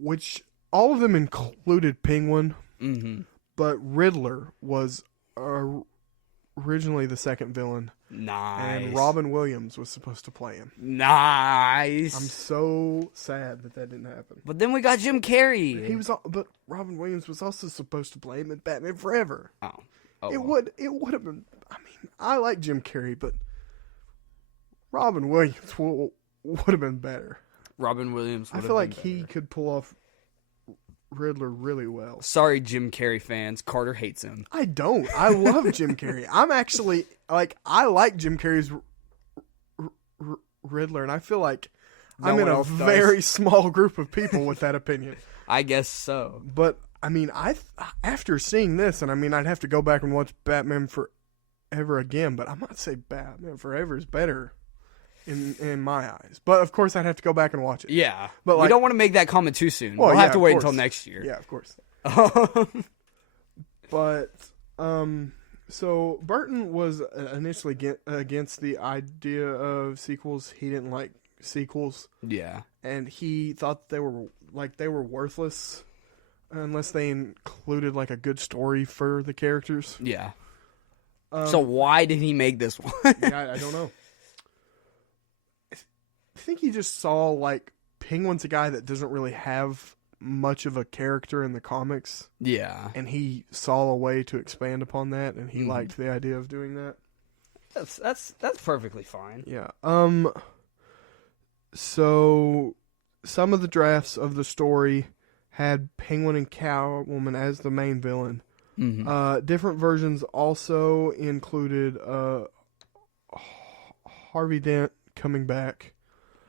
Which all of them included Penguin. Mm-hmm. But Riddler was originally the second villain. Nice. And Robin Williams was supposed to play him. Nice. I'm so sad that didn't happen. But then we got Jim Carrey. But Robin Williams was also supposed to play him in Batman Forever. Oh. It would have been. I mean, I like Jim Carrey, but Robin Williams would have been better. Robin Williams. I feel like he could pull off Riddler really well. Sorry, Jim Carrey fans. Carter hates him. I don't. I love Jim Carrey. I'm actually I like Jim Carrey's Riddler, and I feel like I'm in a very small group of people with that opinion. I guess so. But I mean, after seeing this, and I mean, I'd have to go back and watch Batman Forever again, but I'm not saying Batman Forever is better in my eyes. But of course, I'd have to go back and watch it. Yeah, but we don't want to make that comment too soon. Well, we'll have to wait until next year. Yeah, of course. But so Burton was initially against the idea of sequels. He didn't like sequels. Yeah, and he thought they were worthless unless they included like a good story for the characters. Yeah. So why did he make this one? Yeah, I don't know. I think he just saw like Penguin's a guy that doesn't really have much of a character in the comics. Yeah. And he saw a way to expand upon that, and he liked the idea of doing that. That's perfectly fine. Yeah. So some of the drafts of the story had Penguin and Catwoman as the main villain. Mm-hmm. Different versions also included Harvey Dent coming back.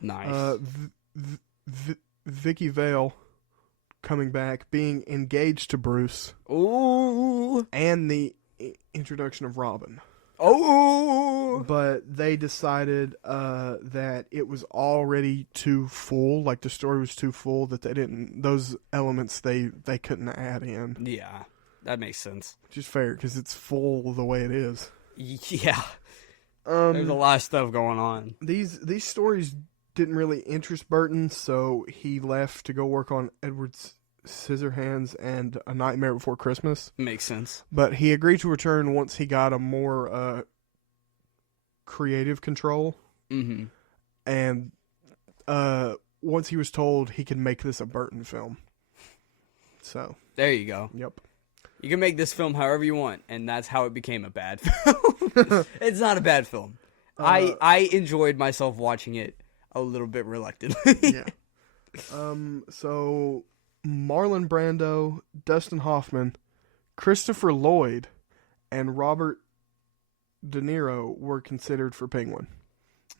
Nice. Vicky Vale coming back, being engaged to Bruce. Ooh. And the introduction of Robin. Oh. But they decided that it was already too full, like the story was too full, that those elements they couldn't add in. Yeah, that makes sense. Which is fair, because it's full the way it is. Yeah. There's a lot of stuff going on. These stories didn't really interest Burton, so he left to go work on Edward Scissorhands and A Nightmare Before Christmas. Makes sense. But he agreed to return once he got a more creative control. Mm-hmm. And once he was told he could make this a Burton film. So there you go. Yep. You can make this film however you want, and that's how it became a bad film. It's not a bad film. I enjoyed myself watching it a little bit reluctantly. Yeah. So Marlon Brando, Dustin Hoffman, Christopher Lloyd, and Robert De Niro were considered for Penguin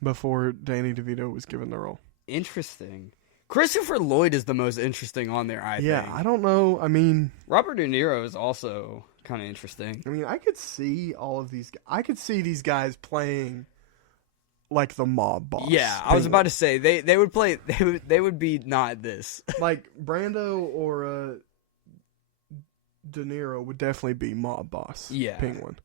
before Danny DeVito was given the role. Interesting. Christopher Lloyd is the most interesting on there, I think. Yeah, I don't know. I mean, Robert De Niro is also kind of interesting. I mean, I could see all of these. I could see these guys playing like the mob boss. Yeah, I was about to say they would play. They would be not this. Like Brando or De Niro would definitely be mob boss. Yeah, Penguin.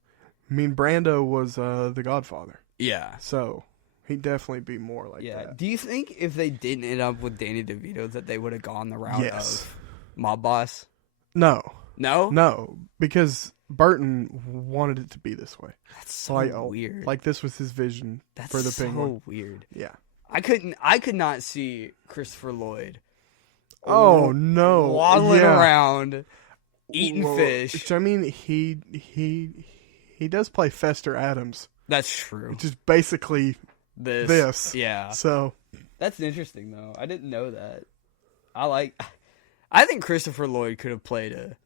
I mean, Brando was the Godfather. Yeah, so he'd definitely be more like that. Do you think if they didn't end up with Danny DeVito that they would have gone the route of? Mob Boss? No, No? because Burton wanted it to be this way. That's so weird. Like this was his vision for the Penguin. So weird. Yeah. I could not see Christopher Lloyd. Oh no! Waddling around, eating Well, fish. I mean, he does play Fester Adams. That's true. Which is basically this. Yeah. So that's interesting, though. I didn't know that. I think Christopher Lloyd could have played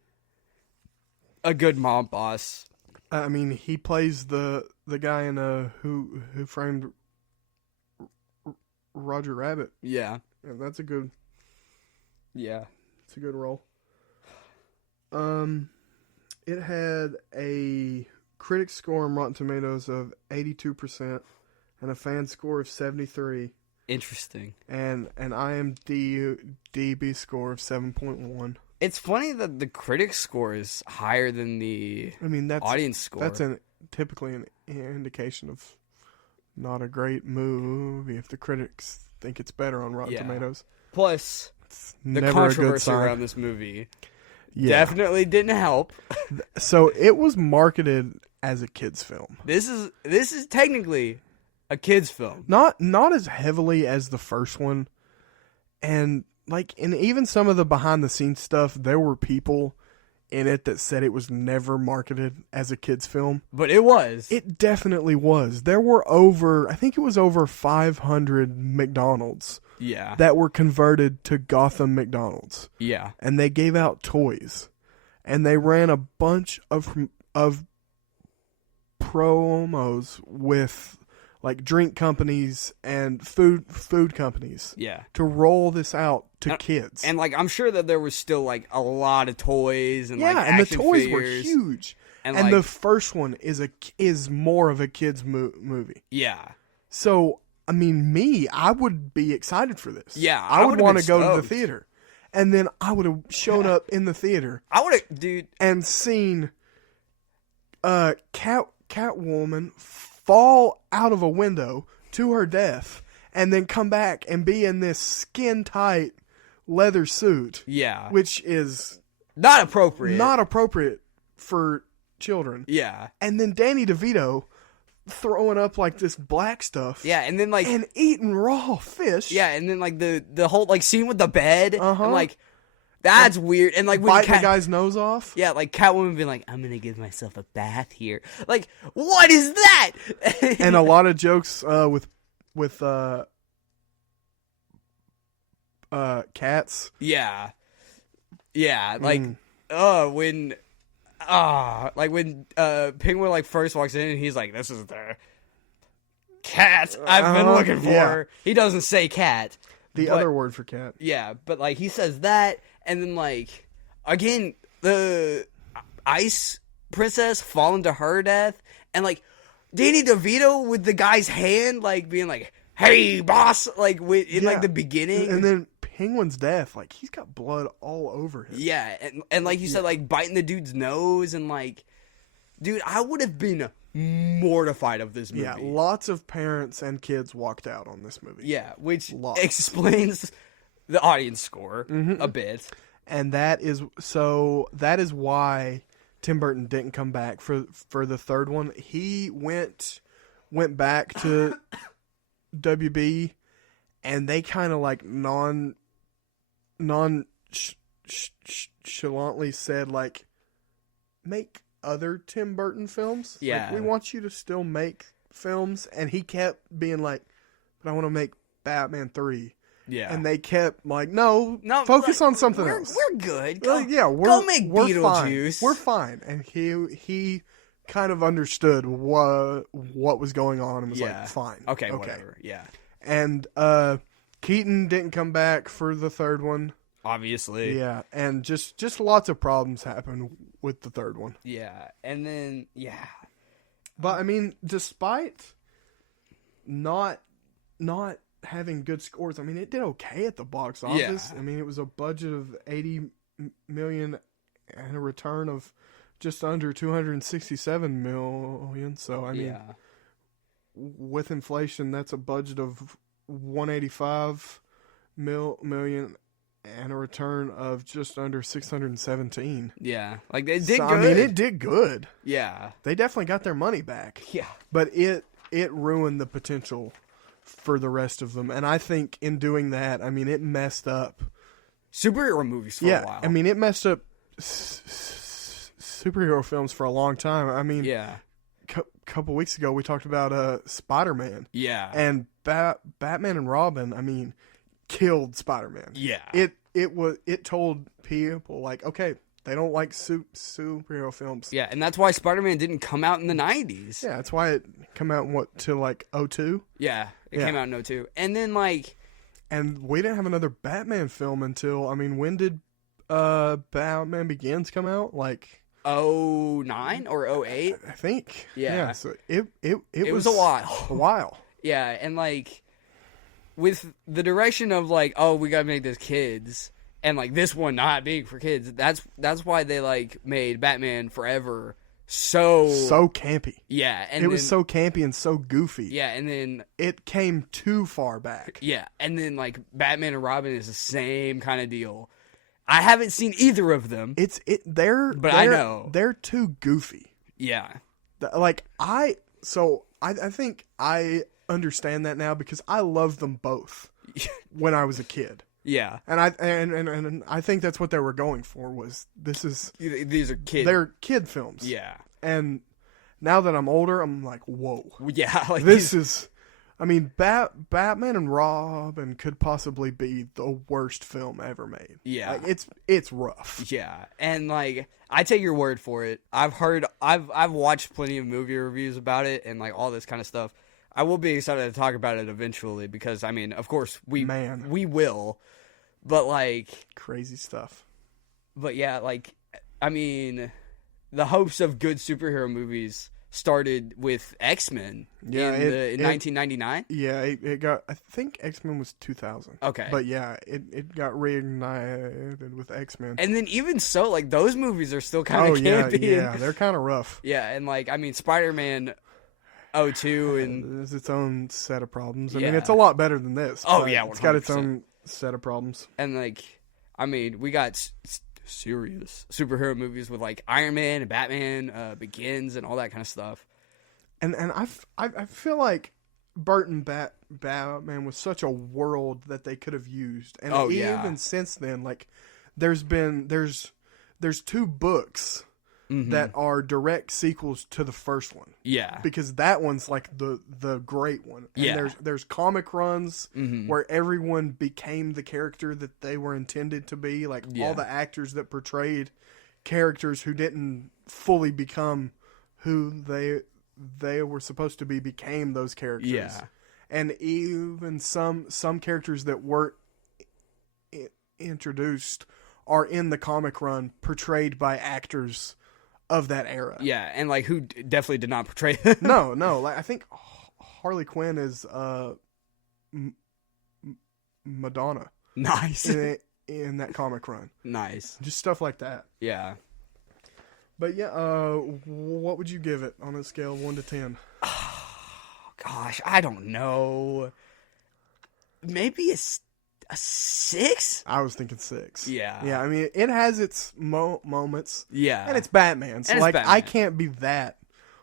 a good mob boss. I mean, he plays the guy in Who Framed Roger Rabbit. Yeah. And that's a good. Yeah. It's a good role. It had a critic score on Rotten Tomatoes of 82% and a fan score of 73. Interesting. And an IMDb score of 7.1. It's funny that the critic score is higher than the audience score. That's typically an indication of not a great movie if the critics think it's better on Rotten Tomatoes. Plus, the controversy around this movie definitely didn't help. So it was marketed as a kids' film. This is technically a kids' film. Not as heavily as the first one. And in even some of the behind the scenes stuff, there were people in it that said it was never marketed as a kids' film. But it was. It definitely was. There were over 500 McDonald's. Yeah. That were converted to Gotham McDonald's. Yeah. And they gave out toys. And they ran a bunch of promos with drink companies and food companies. Yeah. To roll this out to kids. And I'm sure that there was still a lot of toys and and the toys figures. were huge. And the first one is more of a kids movie. Yeah. So I mean, I would be excited for this. Yeah, I would want to go stoked. to the theater, and then I would have shown up in the theater. I would have, dude, and seen Catwoman fall out of a window to her death, and then come back and be in this skin tight leather suit. Yeah, which is not appropriate. Not appropriate for children. Yeah, and then Danny DeVito throwing up this black stuff. Yeah, and then and eating raw fish. Yeah, and then the whole scene with the bed. Uh-huh. And that's weird. And when biting the guy's nose off. Yeah, Catwoman being I'm gonna give myself a bath here. What is that? And a lot of jokes with cats. Yeah. Yeah. When Penguin first walks in and he's this is the cat I've been looking for. Yeah. He doesn't say cat. The other word for cat. Yeah, but he says that, and then again the ice princess falling to her death, and Danny DeVito with the guy's hand being hey boss, in the beginning, and then Penguin's death, he's got blood all over him. Yeah, and you said, biting the dude's nose, and dude, I would have been mortified of this movie. Yeah, lots of parents and kids walked out on this movie. Yeah, which explains the audience score a bit. And that is why Tim Burton didn't come back for the third one. He went back to WB, and they kind of nonchalantly said make other Tim Burton films. Yeah, we want you to still make films, and he kept being but I want to make Batman 3. Yeah, and they kept no, focus on something else. We're good. Go make Beetlejuice. We're fine. And he kind of understood what was going on and was fine. Okay, whatever. Yeah. And Keaton didn't come back for the third one. Obviously. Yeah, and just lots of problems happened with the third one. Yeah, and then But I mean, despite not having good scores, I mean, it did okay at the box office. Yeah. I mean, it was a budget of $80 million and a return of just under $267 million. So I mean, with inflation, that's a budget of $185 million and a return of just under 617. Yeah, like it did good. I mean, it did good. Yeah, They definitely got their money back. yeah, But it ruined the potential for the rest of them. And I think in doing that, I mean, it messed up. superhero movies for a while. I mean, it messed up superhero films for a long time. I mean, yeah, couple weeks ago we talked about Spider-Man. yeah, And Batman and Robin, I mean, killed Spider-Man. yeah, It told people like, okay, they don't like superhero films. yeah, and that's why Spider-Man didn't come out in the 90s. Yeah, that's why it come out in to like 2002. Yeah, it Yeah. came out in 2002. And then like And we didn't have another Batman film until, I mean, when did Batman Begins come out? Like 09 or 08. I think. Yeah. So it was a while. A while. Yeah, and like with the direction of like, oh, we gotta make this kids, and like this one not being for kids. That's why they like made Batman Forever so campy. yeah, and It was so campy and so goofy. yeah, and then It came too far back. yeah, and then like Batman and Robin is the same kind of deal. I haven't seen either of them. But I know. they're too goofy. Yeah, Like I think I understand that now because I loved them both when I was a kid. yeah. And I think that's what they were going for was These are kids. they're kid films. Yeah, And now that I'm older, I'm like, whoa. yeah. Like This is I mean, Batman and Robin could possibly be the worst film ever made. Yeah. Like, it's rough. Yeah, and like I take your word for it. I've watched plenty of movie reviews about it and like all this kind of stuff. I will be excited to talk about it eventually because I mean, of course we will, but like Crazy stuff. but yeah, like I mean, the hopes of good superhero movies started with X-Men in 1999. Yeah, it got. I think X-Men was 2000. Okay, But yeah, it got reignited with X-Men. and then even so, like those movies are still kind of yeah, campy. yeah, they're kind of rough. Yeah, and like I mean, Spider-Man 02 and There's its own set of problems. I Yeah. mean, it's a lot better than this. Oh, but yeah, it's got its 100%. own set of problems. and like I mean, we got serious superhero movies with like Iron Man and Batman Begins and all that kind of stuff. And I feel like Burton Batman was such a world that they could have used. And Oh, yeah. even since then, like there's two books that are direct sequels to the first one. Yeah, Because that one's like the great one. And Yeah. there's comic runs where everyone became the character that they were intended to be. Like Yeah. all the actors that portrayed characters who didn't fully become who they were supposed to be became those characters. Yeah. And even some characters that weren't introduced are in the comic run portrayed by actors of that era. yeah, and like who definitely did not portray them. No, like I think Harley Quinn is Madonna Nice, in that comic run. nice. Just stuff like that. Yeah, But yeah, what would you give it on a scale of 1 to 10? gosh, I don't know. Maybe a 6. I was thinking 6. Yeah. Yeah, I mean, it has its moments. Yeah, And it's Batman, so And it's like Batman. I can't be that.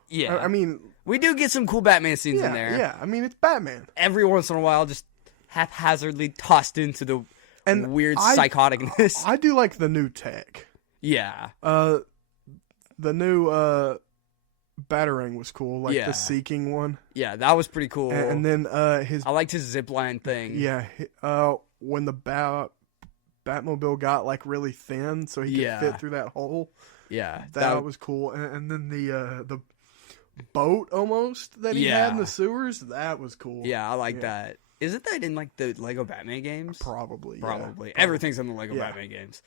yeah. I mean, we do get some cool Batman scenes yeah, in there. yeah. I mean, it's Batman. Every once in a while, just haphazardly tossed into the And weird I- psychoticness. I do like the new tech. Yeah, The new Batarang was cool, like Yeah. the Seeking one. yeah, that was pretty cool. And then his I liked his zipline thing. yeah, when the Batmobile got like really thin, so he Yeah. could fit through that hole. yeah, That was cool. And then the boat almost that he had in Yeah. the sewers, that was cool. yeah, I like Yeah. that. Isn't that in like the Lego Batman games? Probably. Probably. Yeah. Everything's in the Lego Yeah. Batman games.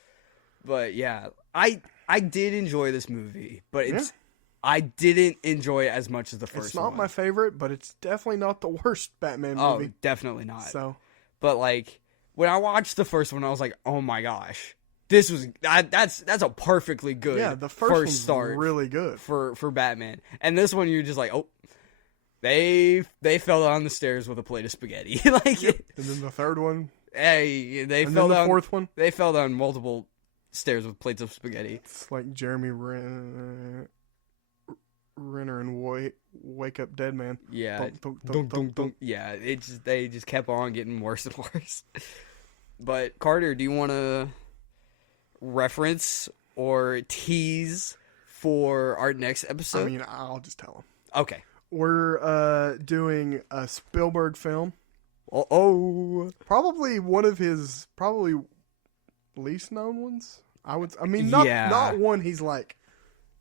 But yeah, I did enjoy this movie, but I didn't enjoy it as much as the first It's not one. my favorite, but it's definitely not the worst Batman Oh, movie. definitely not. So But like when I watched the first one, I was like, "Oh my gosh, this was that's a perfectly good yeah, the first one's start really good. for Batman." And this one, you're just like, "Oh, they fell down the stairs with a plate of spaghetti." Like, And then the third one, Hey, they And fell then the down. fourth one, They fell down multiple stairs with plates of spaghetti. it's like Jeremy Renner and Wake Up Dead Man. Yeah, Thunk, thunk, dunk, thunk, dunk, dunk. Yeah. They just kept on getting worse and worse. But Carter, do you want to reference or tease for our next episode? I mean, I'll just tell him. Okay. We're doing a Spielberg film. Oh. Probably one of his least known ones. Yeah. Not one he's like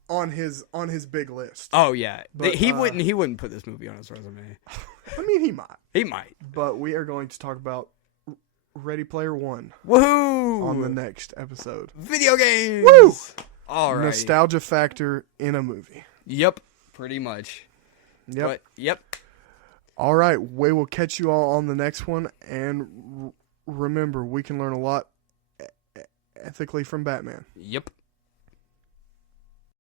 on his big list. Oh yeah. But, he wouldn't put this movie on his resume. I mean, he might. He might. But we are going to talk about Ready Player One Woohoo! on the next episode. Video games. Woo! All right. Nostalgia factor in a movie. Yep. Pretty much. Yep. But, yep. All right. We will catch you all on the next one. And remember, we can learn a lot ethically from Batman. Yep.